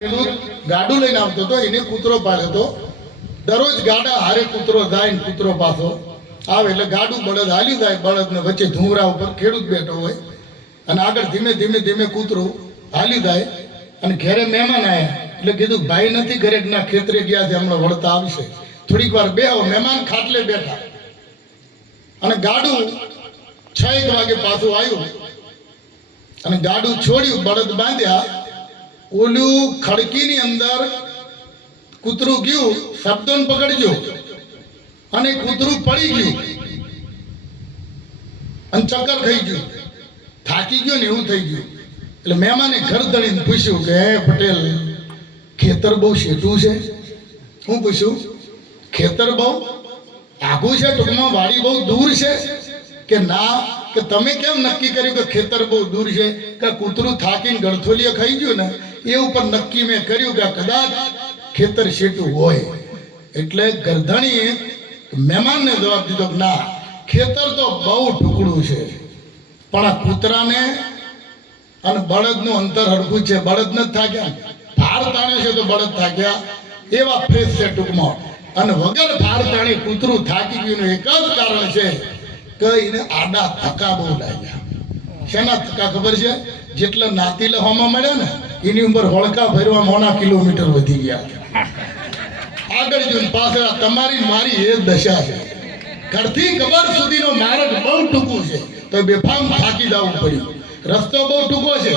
ગાડું લઈને આવતો હતો, એને કૂતરો પાડ્યો હતો. દરરોજ ગાડા હારે કૂતરો જાય ને કૂતરો પાછો આવે એટલે ગાડું બળદ હાલ્યું જાય. બળદને વચ્ચે ધુમરા ઉપર ખેડૂત બેઠો હોય અને આગળ ધીમે ધીમે ધીમે કૂતરું હાલ્યું જાય. અને ઘરે મહેમાન આવ્યા એટલે કીધું ભાઈ નથી ઘરે, ના ખેતરે ગયા છે, હમણાં વળતા આવશે, થોડીક વાર બેહો. મહેમાન ખાટલે બેઠા અને ગાડું 6 વાગે પાછું આવ્યું અને ગાડું છોડ્યું, બળદ બાંધ્યા. ઓલું ખડકીની અંદર કૂતરું ગયું, શબ્દોને પકડજો, અને કૂતરું પડી ગયું અને ચક્કર ખાઈ ગયું, થાકી ગયો ને એવું થઈ ગયું. એટલે મહેમાને ઘર દળીને પૂછ્યું કે હે પટેલ, ખેતર બહુ શેઠું છે? હું પૂછ્યું, ખેતર બહુ આઘું છે, ટૂંકમાં વાડી બહુ દૂર છે? કે ના, કે તમે કેમ નક્કી કર્યું કે ખેતર બહુ દૂર છે? કે કૂતરું થાકીને ગળથોલીએ ખાઈ ગયું ને એ ઉપર નક્કી મેં કર્યું કે કદાચ ખેતર શેઠું હોય. એટલે ગરધણીએ મહેમાનને જવાબ દીધો કે ના, ખેતર તો બહુ ટુકડું છે, પણ આ કૂતરાને અને બળદનું અંતર હરખું છે. બળદ નથી થાક્યા, ભાર તાણે છે તો બળદ થાક્યા, એવા ફ્રેશ છે ટૂંકમાં. અને વગર ભાર તાણે કૂતરું થાકી ગયું એક જ કારણ છે કે એને આડા ધક્કા બહુ લાગ્યા. શેના ધક્કા ખબર છે? જેટલા નાતી લહવામાં મળ્યા ને એની ઉંમર હોળકા ભરવા મોના કિલોમીટર વધી ગયા. આગળ જોઈને પાછળ તમારી મારી એ દશા છે. ઘરથી કબર સુધીનો માર્ગ બહુ ટૂંકું છે તો બેફામ થાકી જવું પડ્યું. રસ્તો બહુ ટૂંકો છે